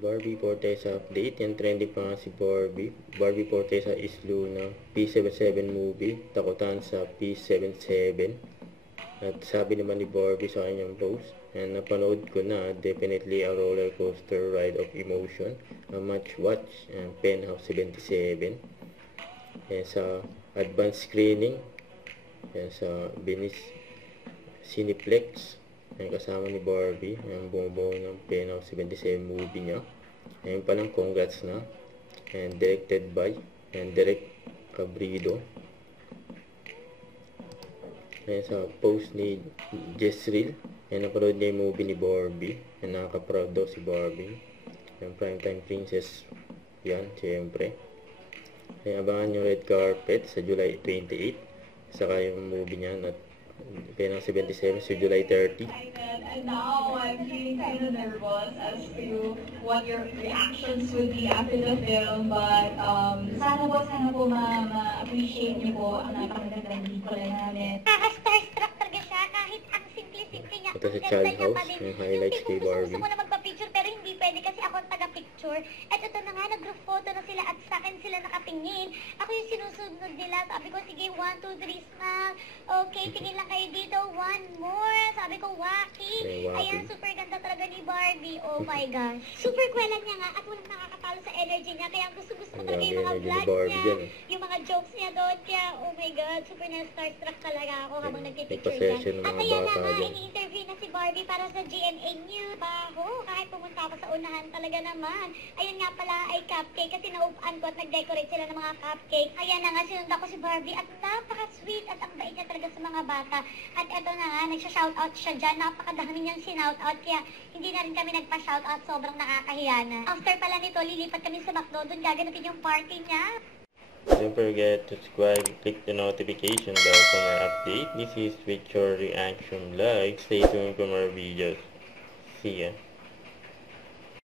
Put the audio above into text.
Barbie Forteza update. Yan, trending pa nga si Barbie. Barbie Forteza is Luna. P77 movie. Takutan sa P77. At sabi naman ni Barbie sa kanyang post, and napanood ko na, definitely a roller coaster ride of emotion. A must watch. And Penthouse 77. Yan, sa advanced screening. Yan, sa Venice Cineplex. Ayan, kasama ni Barbie. Ayan, bumubuo ng Penthouse 77 movie niya. Ayan palang, congrats na. And directed by Derek Cabrido. Ayan, sa post ni Jezreel. Ayan, napanood niya yung movie ni Barbie. Ayan, nakaka-proud daw si Barbie. Ayan, Primetime Princess. Yan, siyempre. Ayan, abangan yung red carpet sa July 28. Saka yung movie niya na Penthouse 77 sa July 30. And now I'm feeling kind of nervous as to what your reactions would be after the film. But sana po ma-appreciate niyo po ang napakagandang pelikula namin. Nakaka-starstruck talaga siya kahit ang simple-simple niya. Ito sa child house, yung highlights kay Barbie. Gusto ko na magpa-picture pero hindi pwede kasi ako ang taga-picture. At ito na nga, nag-group photo na sila at sa akin sila nakatingin. Ako yung sinusunod nila. Sabi ko, sige, 1, 2, 3, smile. Okay, tingin lang kayo dito. 1 more. Sabi ko, wacky. Ayan, super ganda talaga ni Barbie. Oh my gosh. Super kwelan niya nga at walang nakakatalo sa energy niya. Kaya gusto ko talaga yung mga vlog niya. Yung mga jokes niya doon. Kaya, oh my god, super na-starstruck talaga ako habang nagpipicture niya. At ayan na nga, ini-interview na si Barbie para sa GMA News. Baho, kahit pumunta ako sa unahan talaga naman. Ayan nga pala ay cupcake kasi naupuan ko at nag-decorate sila ng mga cupcake. Ayan na nga, sinundan ko si Barbie at napaka-sweet at ang bait niya talaga sa mga bata. At eto na nga, nagsha-shoutout siya dyan. Napakadami niyang sinoutout kaya hindi na rin kami nagpa-shoutout. Sobrang nakakahiya na. After pala nito, lilipat kami sa McDo. Doon gaganapin yung party niya. Don't forget to subscribe, click the notification bell for more update. This is Victor Reaction Vlog. Stay tuned for more videos. See ya.